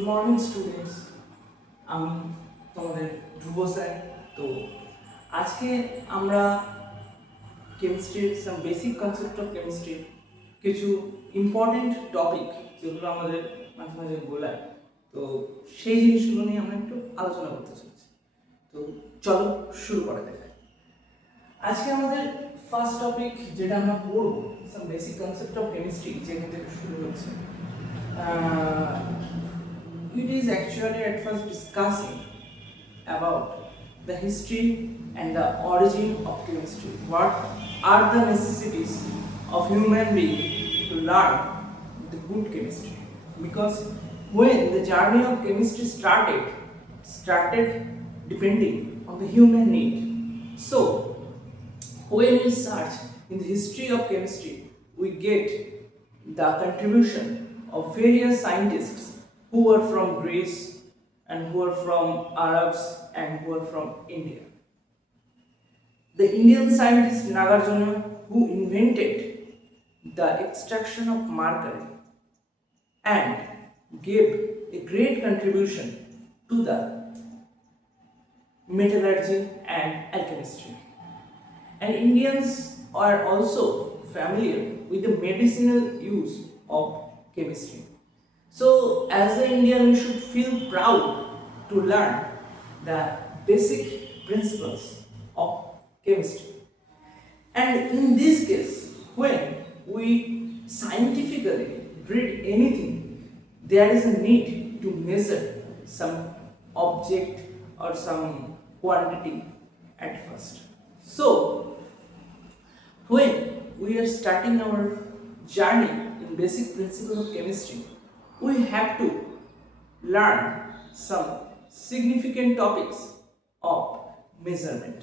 Good morning students. আমি তোমাদের ধ্রুব sir. তো আজকে আমরা কেমিস্ট্রির সাম বেসিক কনসেপ্ট অফ কেমিস্ট্রির কিছু ইম্পর্টেন্ট টপিক যেগুলো আমাদের মাঝে মাঝে গোলায়, তো সেই জিনিসগুলো নিয়ে আমরা একটু আলোচনা করতে চলছি। তো চলো শুরু করা যাক। আজকে আমাদের ফার্স্ট টপিক যেটা আমরা পড়ব, some basic concept of chemistry, যেখান থেকে শুরু হচ্ছে। It is actually at first discussing about the history and the origin of chemistry. What are the necessities of human being to learn the good chemistry? Because when the journey of chemistry started depending on the human need. So when we search in the history of chemistry, we get the contribution of various scientists who were from Greece and who were from Arabs and who were from India. The Indian scientist Nagarjuna, who invented the extraction of mercury and gave a great contribution to the metallurgy and alchemistry. And Indians are also familiar with the medicinal use of chemistry. So as an Indian, we should feel proud to learn the basic principles of chemistry. And in this case, when we scientifically read anything, there is a need to measure some object or some quantity at first. So when we are starting our journey in basic principles of chemistry, we have to learn some significant topics of measurement.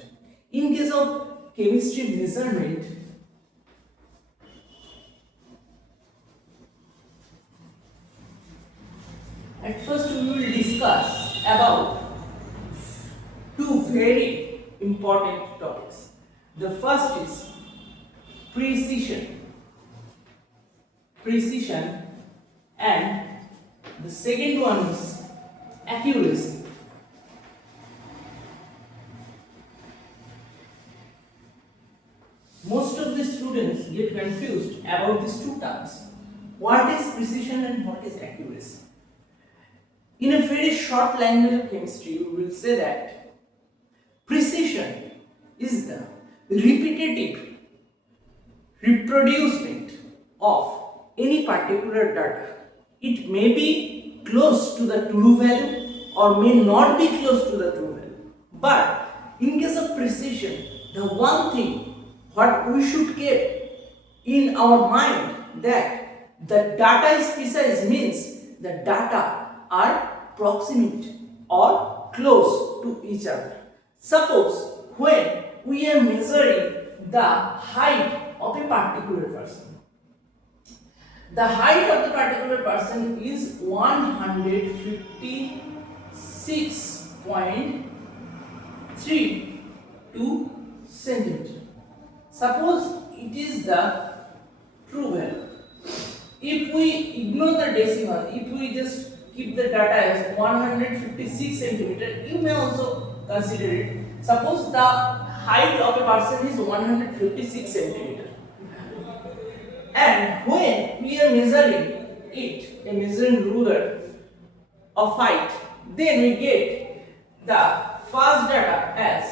In case of chemistry measurement, at first we will discuss about two very important topics. The first is precision, and the second one is accuracy. Most of the students get confused about these two terms. What is precision and what is accuracy? In a very short language of chemistry, we will say that precision is the repetitive reproducement of any particular data. It may be close to the true value or may not be close to the true value. But in case of precision, the one thing what we should keep in our mind that the data is precise means the data are proximate or close to each other. Suppose when we are measuring the height of a particular person, the height of the particular person is 156.32 centimeter. Suppose it is the true value. If we ignore the decimal, if we just keep the data as 156 centimeter, you may also consider it. Suppose the height of a person is 156 centimeter. And when we are measuring it, a measuring ruler of height, then we get the first data as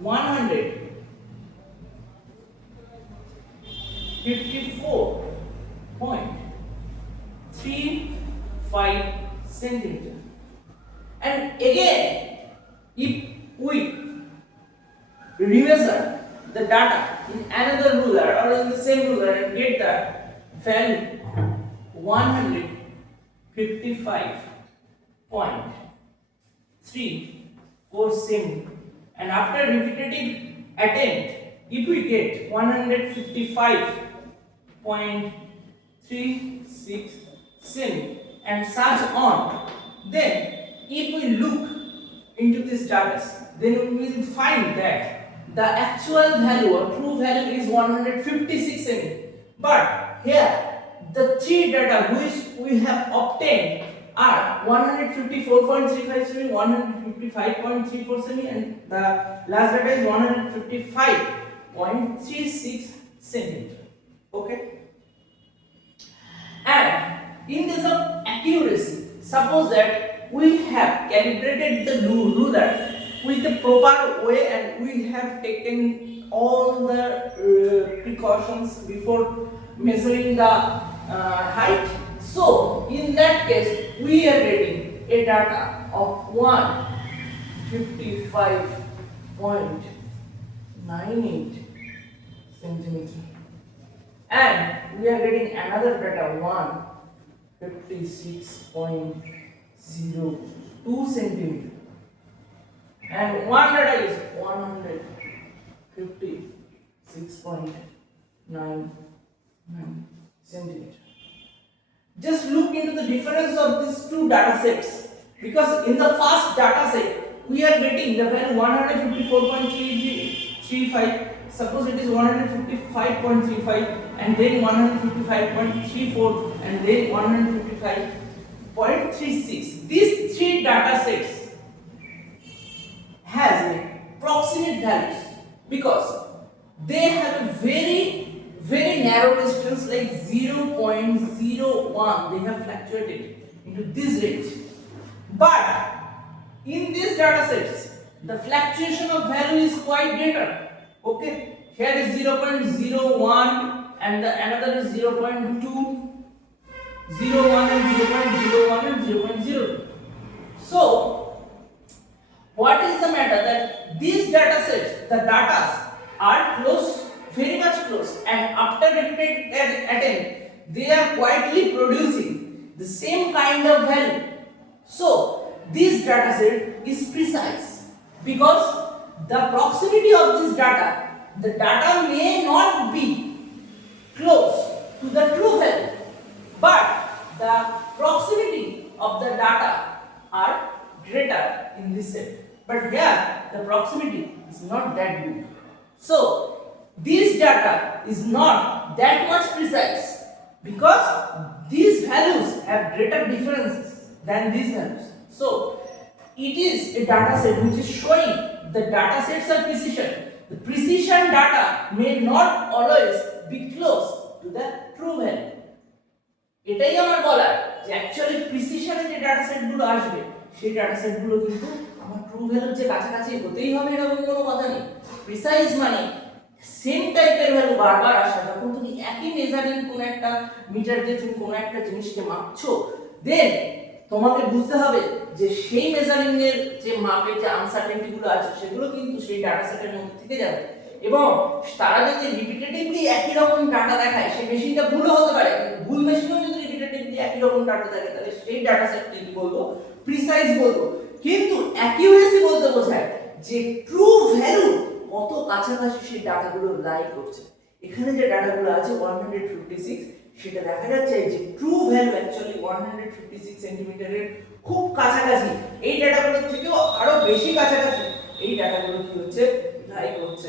154.35 centimeter. And again, if we remeasure the data in another ruler or in the same ruler and get the value 155.34 centimeter, and after repetitive attempt, if we get 155.36 centimeter and such on, then if we look into this data, then we will find that the actual value or true value is 156 centimeter. But here the three data which we have obtained are 154.35 semi, 155.34 semi, and the last data is 155.36 centimeter. Okay. And in case of accuracy, suppose that we have calibrated the ruler with the proper way and we have taken all the precautions before measuring the height. So in that case we are getting a data of 155.98 centimeter, and we are getting another data 156.02 centimeter, and one data is 156.99 centimeter. Just look into the difference of these two data sets, because in the first data set we are getting the value 154.35, suppose it is 155.35, and then 155.34, and then 155.36. These three data sets has proximate values because they have a very narrow distance, like 0.01. They have fluctuated into this range. But in these data sets, the fluctuation of value is quite greater. Okay, here is 0.01 and the another is 0.2, 0.1 and 0.01 and 0.02. So what is the matter that these data sets, the data are close, very much close, and after repeated attempt they are quietly producing the same kind of value. So this data set is precise because the proximity of this data, the data may not be close to the true value, but the proximity of the data are greater in this set. But here the proximity is not that good. So this data is not that much precise because these values have greater differences than these values. So it is a data set which is showing the data sets of precision. The precision data may not always be close to the true value. এটাই আমার বলার যে actually প্রিসিশনে যে data সেটগুলো আসবে সেই data সেটগুলো কিন্তু আমার ট্রু ভ্যালুর যে কাছাকাছি হতেই হবে এরকম কোনো কথা নেই। প্রিসাইজ মানে সেম টাইপের ভ্যালু বারবার আসা। যখন তুমি একই মেজারিং কোন একটা মিটার দিয়ে তুমি কোন একটা জিনিসকে মাপছো, দেন তোমাকে বুঝতে হবে যে সেই মেজারিং এর যে মাপের যে আনসার্টেনিটি গুলো আছে সেগুলো কিন্তু সেই ডাটা সেটের মধ্যে থেকে যাবে, এবং তারা যদি রিপিটেটিভলি একই রকম ডাটা দেখায় সেই মেশিনটা ভুলও হতে পারে, কিন্তু ভুল মেশিনও যদি রিপিটেটিভলি একই রকম ডাটা দেখে তাহলে সেই ডাটা সেটকে কি বলবো, প্রিসাইজ বলবো। কিন্তু অ্যাকিউরেসি বলতে বোঝায় যে ট্রু ভ্যালু কত কাছাকাছি সেই ডাটাগুলো লাই করছে। এখানে যে ডাটাগুলো আছে 156, সেটা দেখা যাচ্ছে যে ট্রু ভ্যালু অ্যাকচুয়ালি 156 সেন্টিমিটারের খুব কাছাকাছি। এই ডাটাগুলোর থেকেও আরো বেশি কাছাকাছি এই ডাটাগুলো কি হচ্ছে, লাই করছে।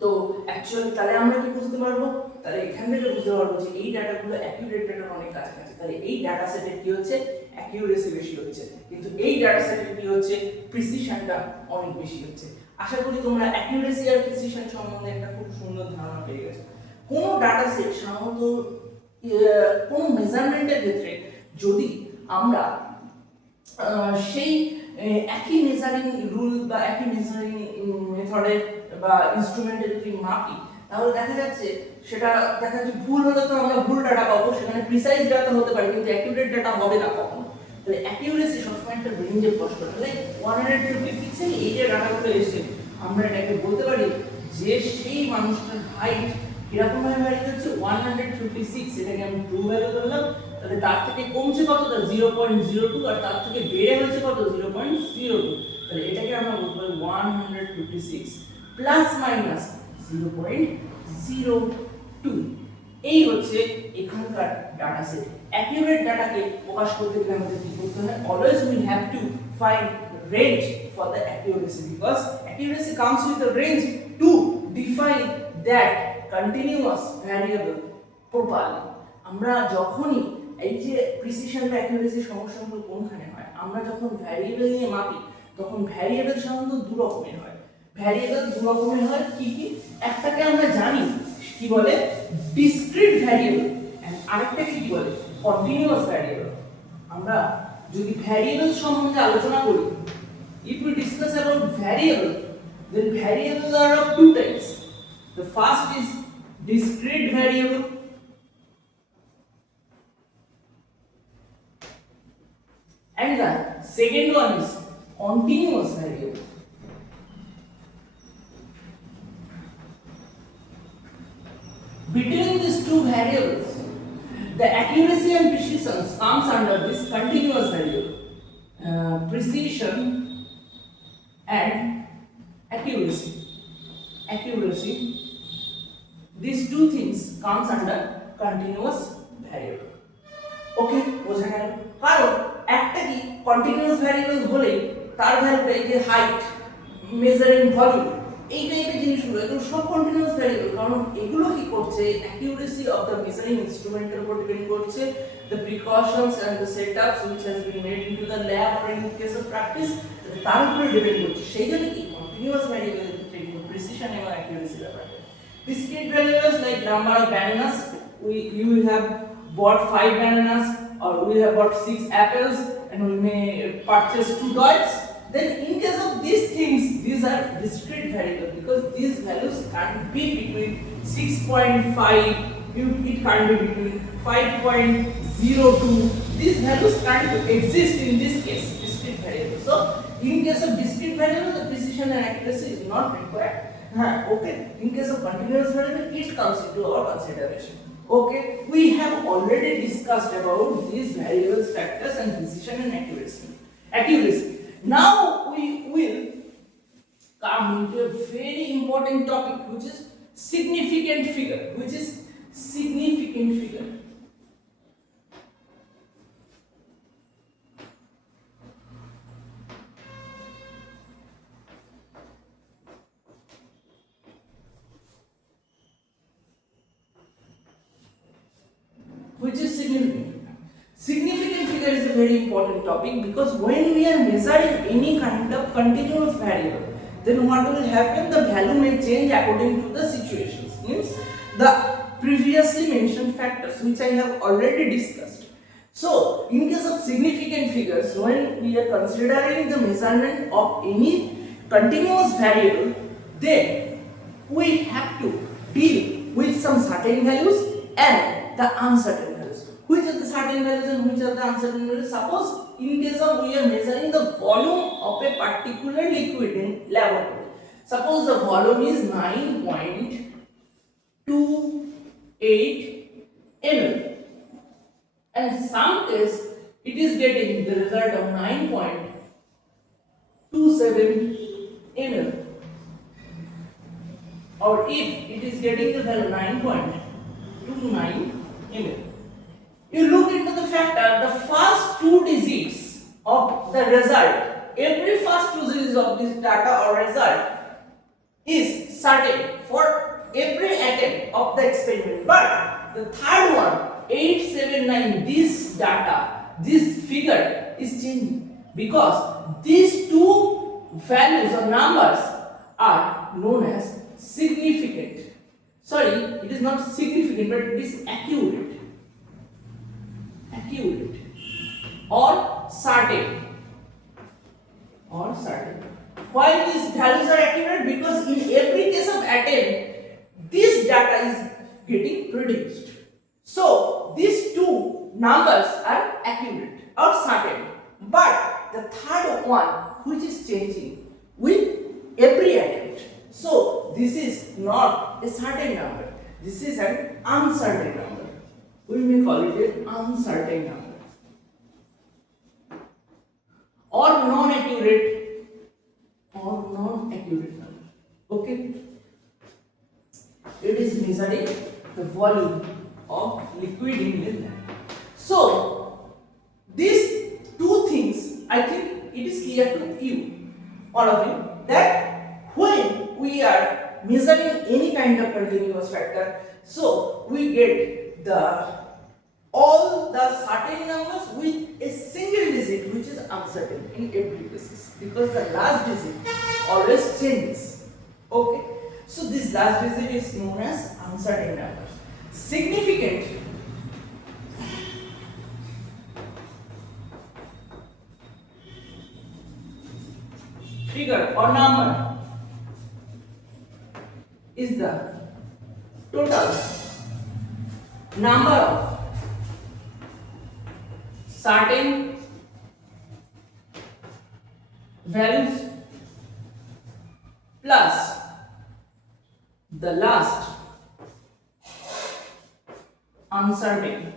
তো অ্যাকচুয়ালি তাহলে আমরা কি বুঝতে পারবো, তাহলে এখান থেকে বুঝতে পারবো যে এই ডাটাগুলো অ্যাকিউরেট ডাটার অনেক কাছাকাছি। তাহলে এই ডাটা সেটের কি হচ্ছে, অ্যাকিউরেসি বেশি হচ্ছে, কিন্তু এই ডাটা সেটের কি হচ্ছে, প্রিসিশনটা অনেক বেশি হচ্ছে। আশা করি তোমরা অ্যাকিউরেসি আর প্রিসিশন সম্বন্ধে একটা খুব সুন্দর ধারণা পেয়ে গেছো। কোন ডাটা সেট সাধারণত কোন মেজারমেন্টের ক্ষেত্রে যদি আমরা সেই একই মেজারিং রুল বা একই মেজারিং মেথডে বা ইনস্ট্রুমেন্টে যদি মাপি, তাহলে দেখা যাচ্ছে সেটা দেখা যাচ্ছে ভুল হলে তো আমরা ভুল ডাটা পাবো, সেখানে প্রিসাইজ ডাটা হতে পারে কিন্তু অ্যাকিউরেট ডাটা হবে না কখনো। তাহলে অ্যাকিউরেসি সবসময় একটা রেঞ্জে প্রশ্ন। তাহলে 156 এ এই যে ডাটাগুলো এসে আমরা এটাকে বলতে পারি যে সেই মানুষটার হাইট কিরকম ভাবে ভ্যারি করছে, 156, এটাকে আমি ট্রু ভ্যালু ধরলাম। তাহলে তার থেকে কমছে কতটা, 0.02, আর তার থেকে বেড়ে হয়েছে কত, 0.02। তাহলে এটাকে আমরা বলতে পারি 156 প্লাস মাইনাস 0.02। এই হচ্ছে এখানকার ডাটা সেট। অ্যাকিউরেট ডাটাকে প্রকাশ করতে গেলে আমাদের কি করতে হয়, always we have to find range for the accuracy, because accuracy comes with a range to define that continuous variable properly. আমরা যখনই এই যে প্রিসিশন বা অ্যাকুরেসি সমস্যাগুলো কোনখানে হয়, আমরা যখন ভ্যারিয়েবল নিয়ে মাপি তখন ভ্যারিয়েবল সাধারণত দু রকমের হয়। ভ্যারিয়েবল দু রকমের হয় কি কি? একটাকে আমরা জানি কি বলে ডিসক্রিট ভ্যারিয়েবল, এন্ড আরেকটাকে কি বলে কন্টিনিউয়াস ভ্যারিয়েবল। আমরা যদি ভ্যারিয়েবল সম্বন্ধে আলোচনা করি, if we discuss about variable, then variables are of two types. The first is discrete variable and the second one is continuous variable. Between these two variables, the accuracy and precision comes under this continuous variable. Precision and accuracy. These two things comes under continuous variable. Okay, বোঝা গেল? কারণ একটা কি continuous variable হলে তার ভ্যালুটা এই যে হাইট, মেজারিং ভলিউম, এই টাইপের জিনিসগুলো এগুলো সব কন্টিনিউয়াস ভ্যারিয়েবল। কারণ এগুলো কি করছে, অ্যাকিউরেসি অফ দ্য মেজারিং ইনস্ট্রুমেন্টের উপর ডিপেন্ড করছে, the precautions and the setups which has been made into the lab or in case of practice তার উপরে ডিপেন্ড করছে। সেই জন্য কি কন্টিনিউয়াস ভ্যারিয়েবলের ক্ষেত্রে কিন্তু প্রিসিশন এবং অ্যাকিউরেসি ব্যাপারটা। Discrete variables like number of bananas, you will have bought 5 bananas or we have bought 6 apples and we may purchase 2 toys. Then in case of these things, these are discrete variables because these values can't be between 6.5, it can't be between 5.02. These values can't exist in this case, discrete variable. So in case of discrete variable, the precision and accuracy is not required. Okay. In case of continuous variable, it comes into our consideration. Okay, we have already discussed about these variables, factors, and precision and accuracy. Now we will come into a very important topic, which is significant figure. Which is significant. Significant figure is a very important topic because when we are measuring any kind of continuous variable, then what will happen? The value may change according to the situations. Means the previously mentioned factors which I have already discussed. So, in case of significant figures, when we are considering the measurement of any continuous variable, then we have to deal with some certain values and the uncertain values. Which are the certain values and which are the uncertain values? Suppose in case of we are measuring the volume of a particular liquid in laboratory. Suppose the volume is 9.28 ml, and some case it is getting the result of 9.27 ml, or if it is getting the value 9.29 ml. You look into the factor, the first 2 digits of the result, every first 2 digits of this data or result is certain for every attempt of the experiment. But the third one, 879, this data, this figure is changing because these 2 values or numbers are known as significant. Sorry, it is not significant, but it is accurate or certain. Why these values are accurate? Because in every case of attempt, this data is getting produced. So these 2 numbers are accurate or certain, but the third one which is changing with every attempt. So this is not a certain number, this is an uncertain number. We may call it an uncertain number or non-accurate number. Okay, it is measuring the volume of liquid in the lab. So these 2 things, I think it is clear to you, all of you, that when we are measuring any kind of continuous factor, so we get the all the certain numbers with a single digit which is uncertain in every cases, because the last digit always changes. Okay, so this last digit is known as uncertain numbers. Significant figure or number is the total number of certain values plus the last uncertain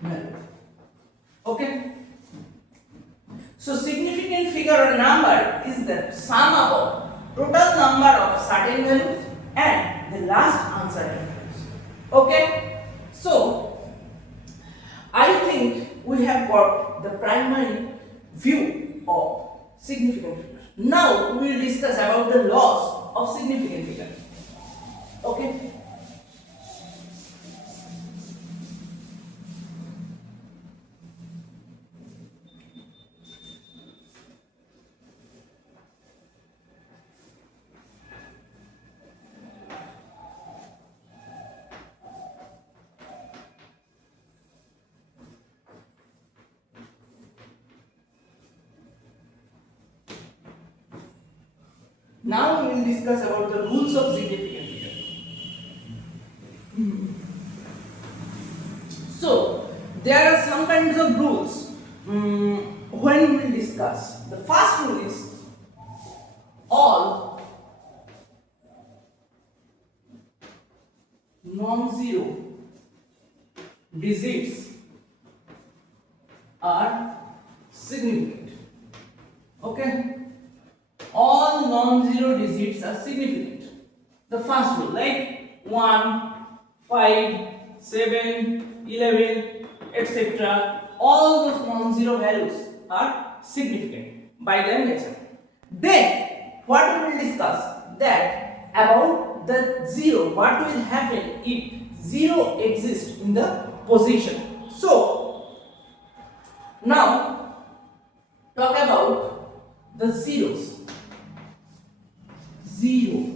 value. Okay, so significant figure or number is the sum of total number of certain values and the last uncertain values. Okay, so I think we have got the primary view of significant figure. Now we will discuss about the loss of significant figure. Okay. Now we will discuss about the rules of significant figure. So there are some kinds of rules when we will discuss. The first rule is all non-zero digits are significant. Okay, all non-zero digits are significant. The first rule, like 1, 5, 7, 11, etc. all those non-zero values are significant by their nature. Then what we will discuss that about the zero, what will happen if zero exists in the position. So now talk about the zeros. Zero.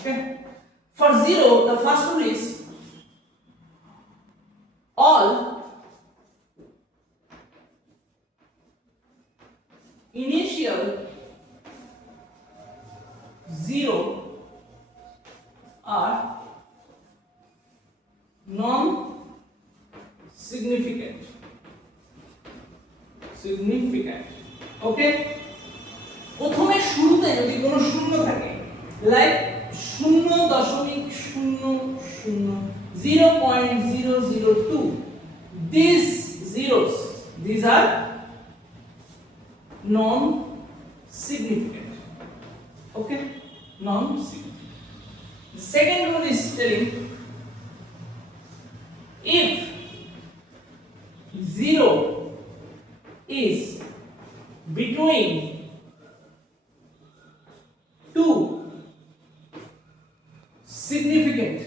Okay, for zero the first rule is all initial zero are non-significant. Okay, প্রথমে শুরুতে যদি কোনো শূন্য থাকে, like 0.000, these zeros, these are non-significant. Okay, non-significant. The second rule is telling if zero is between two significant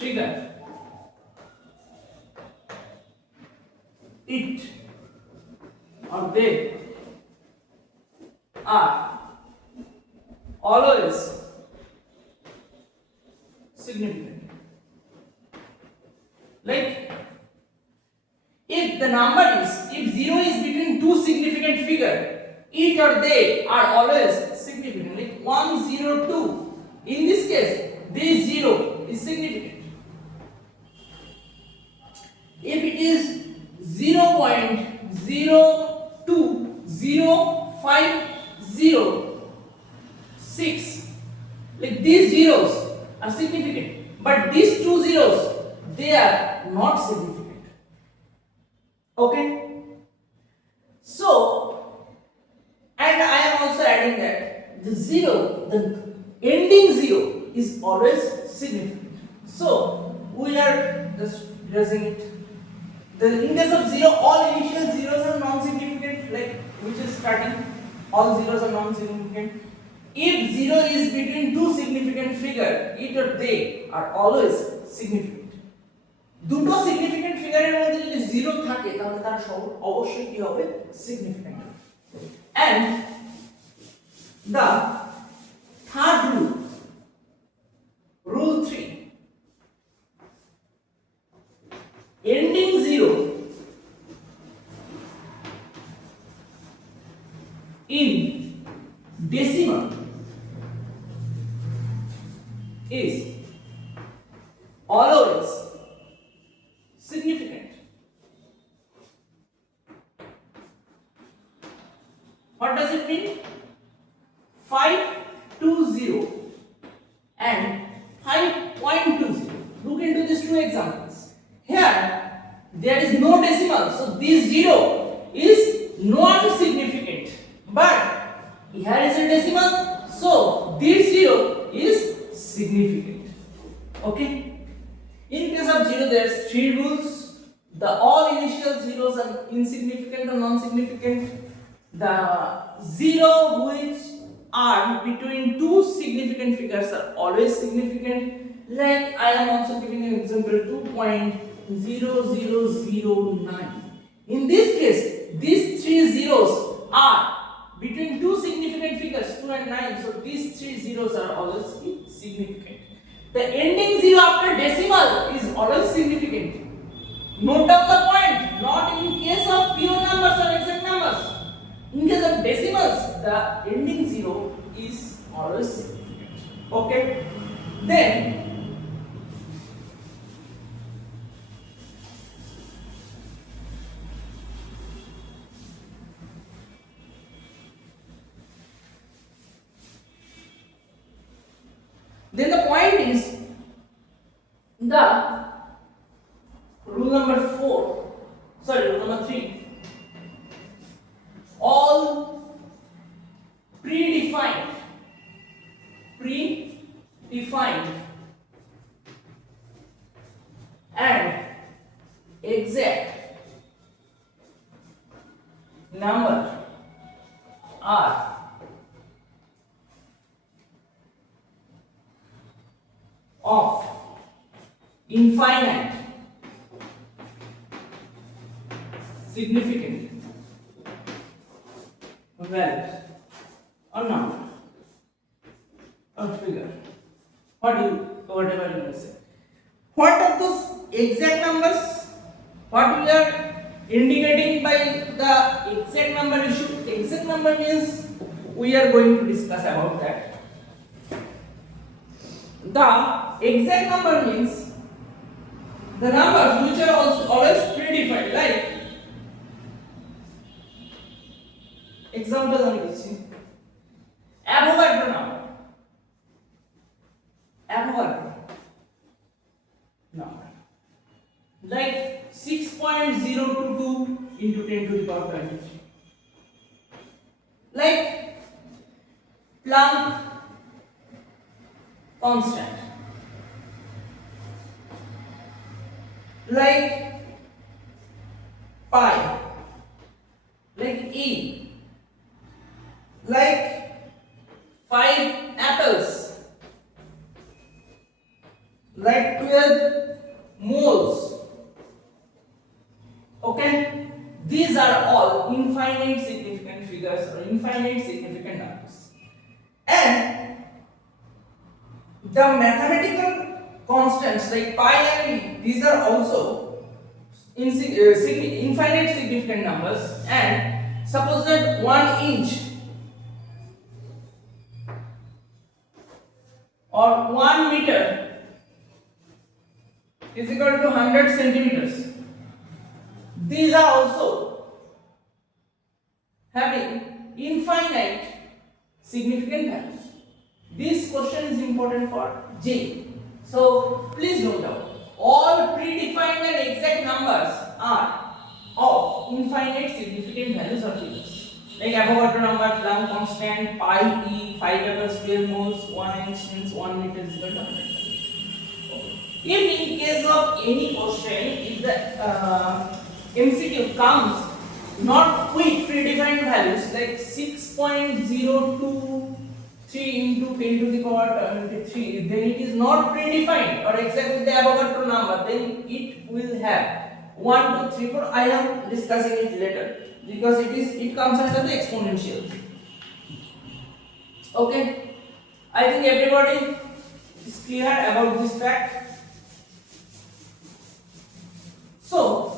figure, it or they are always significant. Like if the number is, if zero is between two significant figure, it or they are always significant. Like 102, in this case this zero is significant. If it is 0.0205006, like these zeros are significant, but these two zeros, they are not significant. Okay, so and I am also adding that the zero, the ending zero is always significant. So we are just erasing it. In case of zero, all initial zeros are non-significant, like which is starting. All zeros are non-significant. If 0 is between two significant figure, it or they are always significant. দুটো significant ফিগারের মধ্যে যদি 0 থাকে তাহলে তারা অবশ্যই কি হবে significant. And the third rule, rule 3, ending 0 in decimal is always significant. What does it mean? 520 and 5.20. Look into these two examples. Here there is no decimal, so this 0 is non-significant. But here is a decimal, so this 0 is significant. Okay? In case of 0, there are 3 rules. The all initial zeros are insignificant or non-significant. The 0 which are between two significant figures are always significant. Like I am also giving an example 2.0009. In this case, these 3 zeros are between two significant figures 2 and 9, so these 3 zeros are always significant. The ending 0 after decimal is always significant. Note down the point, not in case of pure numbers or exact numbers. In case of decimals, the ending 0 is always significant. Okay? Then the point is the rule number 3. All predefined and exact number are of infinite significant values or number or figure, whatever you may say. What are those exact numbers? What we are indicating by the exact number issue? Exact number means we are going to discuss about that. The exact number means the numbers which are also always predefined, like example I will see Avogadro number, like 6.022 into 10 to the power 23, like Planck constant, like pi, like E, like 5 apples, like 12 moles. Okay, these are all infinite significant figures or infinite significant numbers. And the mathematical constants like pi and e, these are also infinite significant numbers. And suppose that 1 inch or 1 meter is equal to 100 centimeters. These are also having infinite significant values. This question is important for J. So please note down, all predefined and exact numbers are of infinite significant values or figures. Like Avogadro number, Planck constant, pi e, 5 apples, 12 moles, 1 inch means 1 meter is equal to 100. If in case of any question, if the MCQ comes not with predefined values like 6.023 into 10 to the power 23, then it is not predefined or exactly the Avogadro number, then it will have 1, 2, 3, 4. I am discussing it later because it comes under the exponential. Okay, I think everybody is clear about this fact. So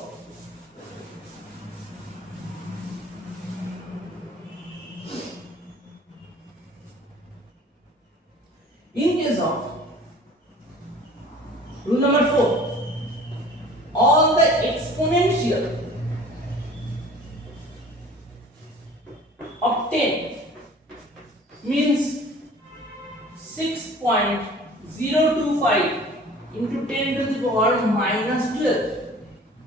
in case of rule number 4, all the exponential of 10 means 6.025 into 10 to the power minus 12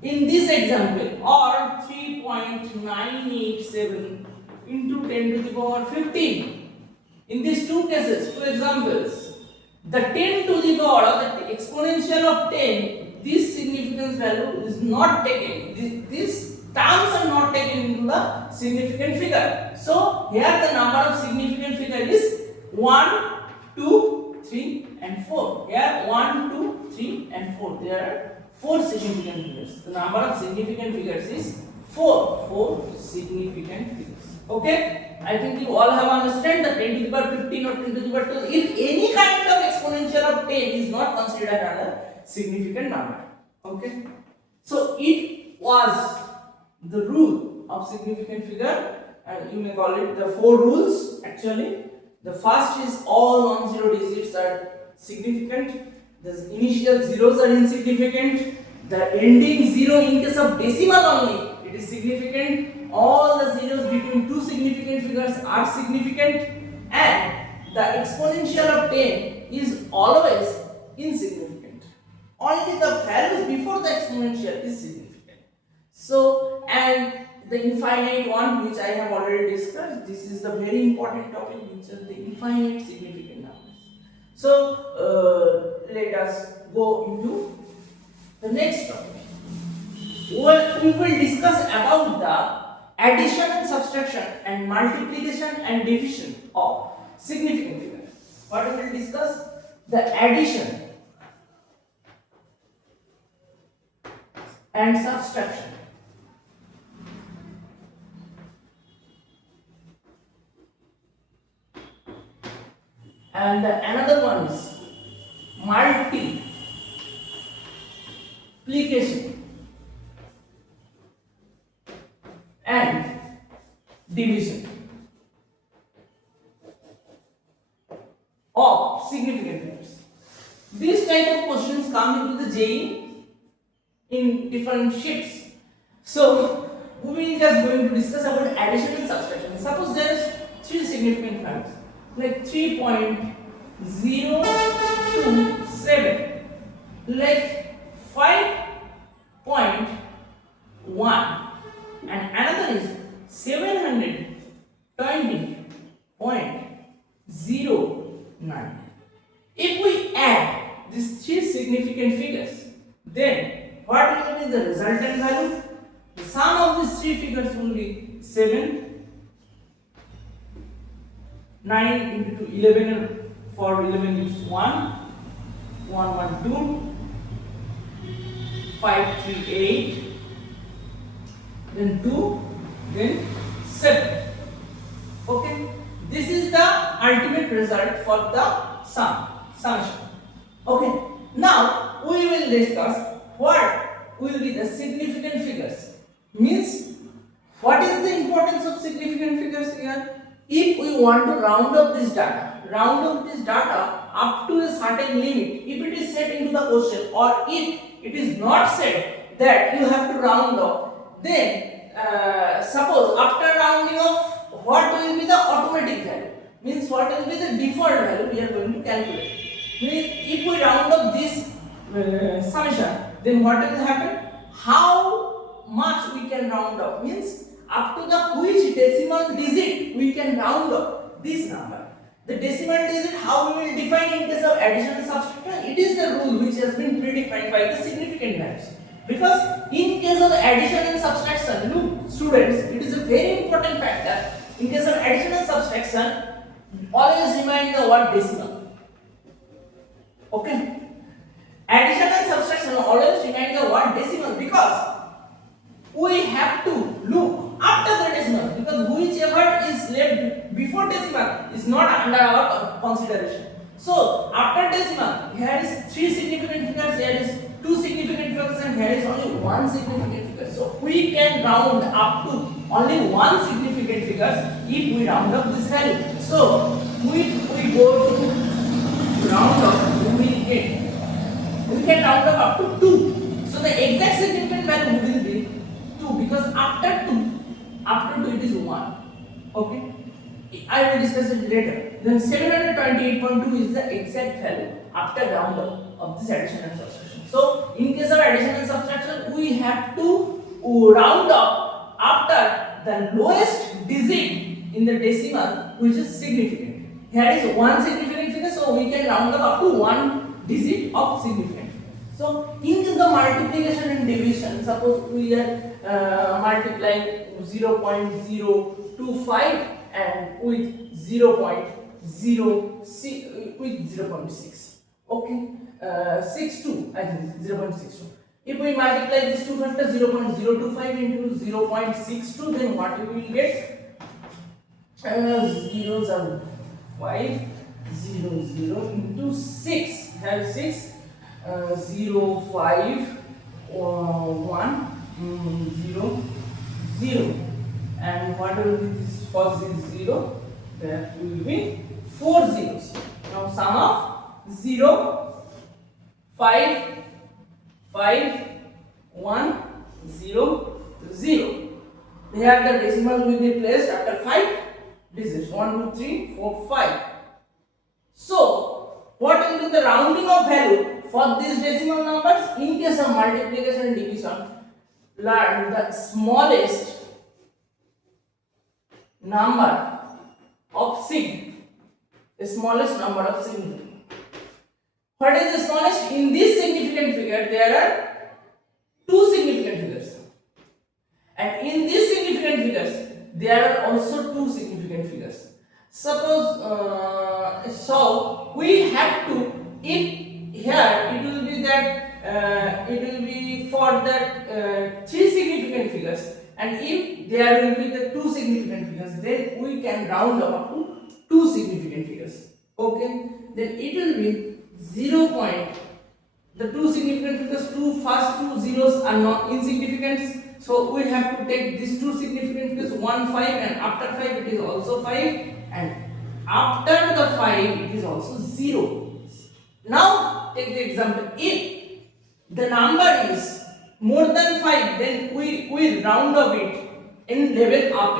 in this example, or 3.987 into 10 to the power 15. In these two cases, two examples, the 10 to the power or the exponential of 10, this significance value is not taken. These terms are not taken into the significant figure. So here the number of significant figure is 1, 2, 3 and 4. Here 1, 2, 3 and 4. There are 4 significant figures. The number of significant figures is 4. 4 significant figures. Okay? I think you all have understood that 10 to the power 15 or 10 to the power 12, if any kind of exponential of 10 is not considered a significant number. Okay? So it was the rule of significant figure, and you may call it the 4 rules actually. The first is all non-zero digits are significant. The initial zeros are insignificant. The ending zero in case of decimal only, it is significant. All the zeros between two significant figures are significant, and the exponential of 10 is always insignificant. Only the values before the exponential is significant. So, and the infinite one, which I have already discussed, this is the very important topic, which is the infinite significant numbers. So, let us go into the next topic. We will discuss about the addition and subtraction and multiplication and division of significant figures. What we will discuss? The addition and subtraction. And another one is multiplication and division of significant figures. These type of questions come into the JEE in different shapes. So we will just going to discuss about addition and subtraction. Suppose there is 3 significant values like 3.027, like 5.1, and another is 720.09. If we add these 3 significant figures, then what will be the resultant value? The sum of these 3 figures will be 7. 9 into 11, for 11 is 1, 112, 538, then 2, then 7. Okay, this is the ultimate result for the summation. Okay, now we will discuss what will be the significant figures. Means, what is the importance of significant figures here? If we want to round up this data up to a certain limit, if it is set into the question, or if it is not set that you have to round up, then suppose after rounding off, what will be the automatic value? Means what will be the default value we are going to calculate. Means if we round up this summation, then what will happen? How much we can round up? Means up to the which decimal digit we can round up this number. The decimal digit, how we will define in case of addition and subtraction? It is the rule which has been predefined by the significant values. Because in case of addition and subtraction, look students, it is a very important factor. In case of addition and subtraction, always remind the word decimal. Okay? Addition and subtraction always remind the word decimal because we have to look after the decimal, because whichever is left before decimal is not under our consideration. So after decimal, here is 3 significant figures, here is 2 significant figures, and here is only 1 significant figure. So we can round up to only 1 significant figure if we round up this value. So we go to round up, we can round up to 2. So the exact significant value will be 2, because after 2 it is 1. Okay, I will discuss it later. Then 728.2 is the exact value after round up of this addition and subtraction. So in case of addition and subtraction, we have to round up after the lowest digit in the decimal, which is significant. Here is 1 significant figure, so we can round up to 1 digit of significant. So in case of multiplication and division, suppose we are multiplying 0.025 and with 0.06 with 0.6. Okay, 62, I think 0.62. If we multiply these two factors, 0.025 into 0.62, then what we will get? Zeros are 5, 0, 0 into 6. Have 6, 0, 5, 1, 0, 0. And what will be this first is 0? That will be 4 zeros. Now sum of 0, 5, 5, 1, 0, 0. Here the decimal will be placed after 5 digits. 1, 2, 3, 4, 5. So, what will be the rounding of value for these decimal numbers? In case of multiplication and division, learn the smallest number of sig. The smallest number of significant. What is the smallest? In this significant figure, there are 2 significant figures. And in these significant figures, there are also 2 significant figures. Suppose, so we have to, if here it will be that, it will be for that 3 significant figures, and if there will be the 2 significant figures, then we can round up to 2 significant figures. Okay, then it will be 0 point, the 2 significant figures, first 2 zeros are not insignificant, so we have to take these 2 significant figures, 1, 5, and after 5 it is also 5, and after the 5 it is also 0. Now take the example, if the number is more than 5, then we will round up it in level up,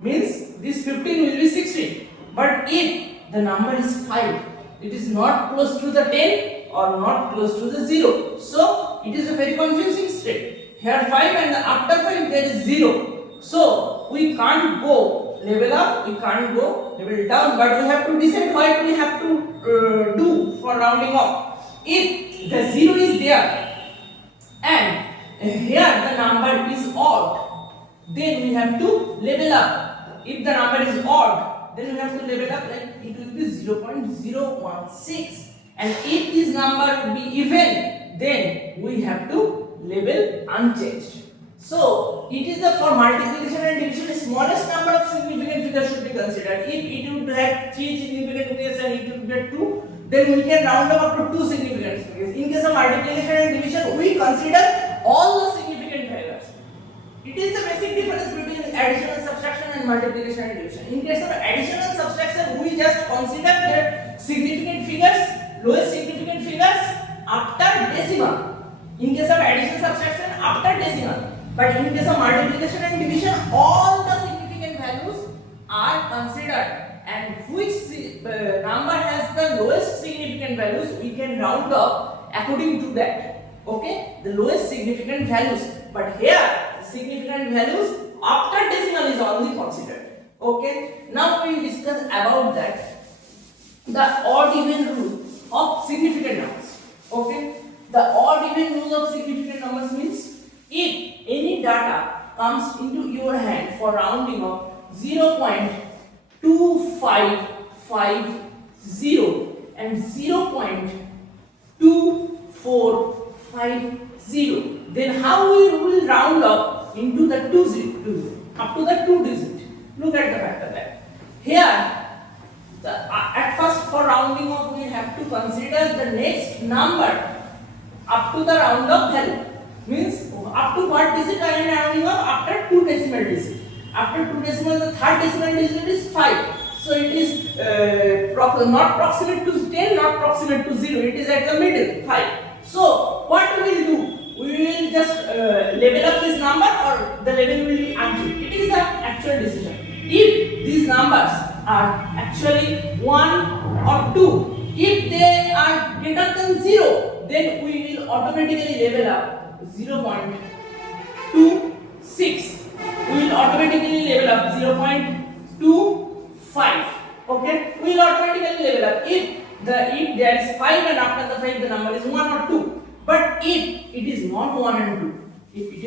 means this 15 will be 16, but if the number is 5, it is not close to the 10 or not close to the 0, so it is a very confusing state. Here 5 and after 5 there is 0, so we can't go level up, we can't go level down, but we have to decide what we have to do for rounding up. If the 0 is there and here the number is odd, then we have to level up. If the number is odd, then we have to level up, like it will be 0.016, and if this number will be even, then we have to level unchanged. So it is the for multiplication and division, the smallest number of significant figures should be considered. If it would have 3 significant figures and it would get 2, then we can round up to 2 significant figures. In case of multiplication and division, we consider all the significant values. It is the basic difference between addition and subtraction and multiplication and division. In case of addition and subtraction, we just consider the significant figures, lowest significant figures after decimal. In case of addition and subtraction, after decimal. But in case of multiplication and division, all the significant values are considered, and which number has the lowest significant values, we can round up according to that. Okay, the lowest significant values. But here, the significant values after decimal is only considered. Okay, now we will discuss about that, the odd even rule of significant numbers. Okay, The odd even rule of significant numbers means if any data comes into your hand for rounding of 0.2550 and 0.2450, then how we will round up into the two up to the 2 digit. Look at the factor there. Here, at first for rounding off we have to consider the next number up to the round up value. Means up to what digit I am rounding up? After 2 decimal digit. After 2 decimal, the third decimal digit is 5. So it is not proximate to 10, not proximate to 0. It is at the middle, 5. So what we will do? We will just level up this number, or the level will be unchanged. It is the actual decision. If these numbers are actually 1 or 2, if they are greater than 0, then we will automatically level up 0.26. We will automatically level up 0.25. Okay, we will automatically level up if there is 5 and after the 5 the number is 1 or 2. But if it is not 1 and 2, if it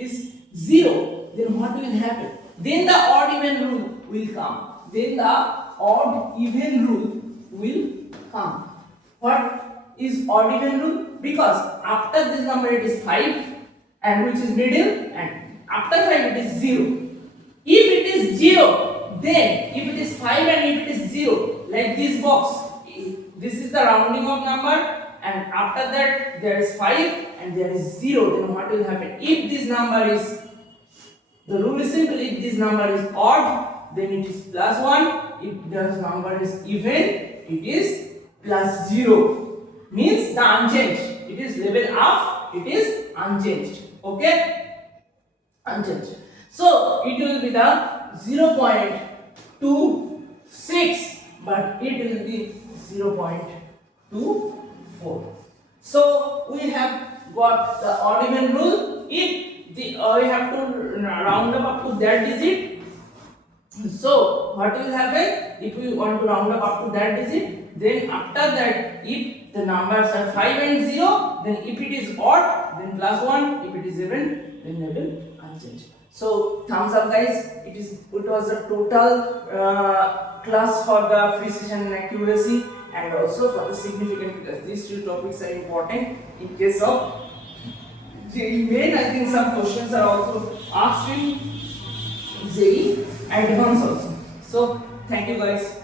is 0, then what will happen? Then the odd even rule will come. What is odd even rule? Because after this number it is 5 and which is middle, and after 5 it is 0. If it is 0, then if it is 5 and if it is 0, like this box, this is the rounding of number, and after that there is 5 and there is 0, then what will happen? If this number is, the rule is simple, if this number is odd, then it is plus 1. If this number is even, it is plus 0. Means the unchanged. It is level up, it is unchanged. Okay? Unchanged. So it will be the 0.26, but it will be 0.24. So we have got the odd even rule. If we have to round up to that digit. So what will happen? If we want to round up to that digit, then after that, if the numbers are 5 and 0, then if it is odd, then plus 1. If it is even, then level unchanged. So thumbs up, guys. It was a total class for the precision and accuracy, and also for the significant, because these two topics are important in case of JEE Main. I think some questions are also asked in JEE Advanced also. So thank you, guys.